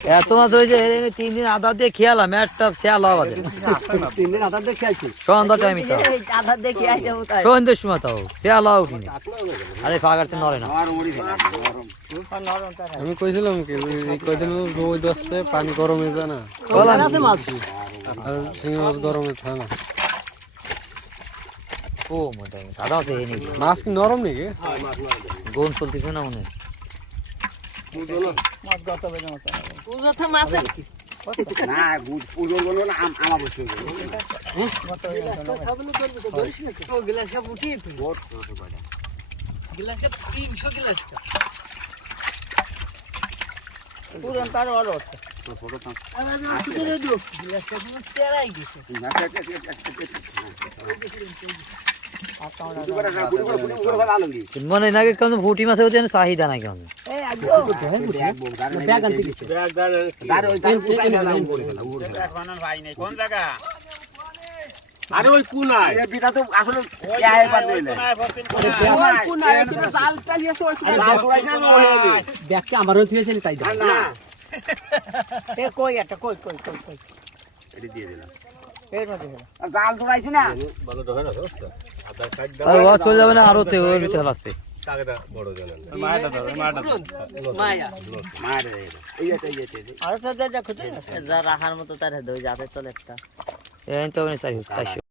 এত মাছ হয়েছে 3 দিন আদা দিয়ে খেয়ালাম একটা খেয়াল হবে 3 দিন আদা দিয়ে খেয়েছি সন্ধ্যা টাইমে তাও আদা দিয়ে খেয়ে যাবো তাই সন্ধ্যের সময় তাও খেয়াল উঠিনি আরে ফাগারতে নড়ে না আমি কইছিলাম কি এই কয়দিন রোদ আসছে পানি গরম হয়ে যায় না আছে মাছ আর শিঙি মাছ গরমে থাকে না ও মোটা সাদা আছে এই নাকি মাছ কি নরম নাকি গোন চলতেছে না মনে মাছ গত বেজে মতো পুজো তো মাছ না পুজো বলো না আমা বসে গত বেজে সাবলে ধরিস না ও গ্লাসে উঠিয়ে তুই গ্লাসে 300 গ্লাস পুরন তার ভালো আছে ছোট কাম আমি তুলে দিও গ্লাসে পুরো তেরাই গেছে মনে নাকি কেন ফুটি মাছ হতে চাহিদা নাই কেন এই আজো ব্যাগ আনতে দিছে ব্যাগ দাঁড় ওই তার পুতাই না ভাই নাই কোন জায়গা আরে ওই কোনায় এই বিটা তো আসলে কেয়াই বাদ দিলে ওই কোনায় এটা জাল চালিয়েছে ওই জাল উড়াইছে না ওই ব্যাগকে আমারও থিয়েছেন তাই দাও না এ কই একটা কই এটি দিয়ে দিলাম এর মধ্যে জাল উড়াইছে না ভালো ধরে না দোস্ত আদা কাট দাও আর ওয়াচ চলে যাবে না আরো তে ওর ভিতরে লাগছে টাকাটা বড় জানেন মায়া মারে এই আর তো দেখো যা রাখার মতো তার দই যাবে চলে একটা এই তো 400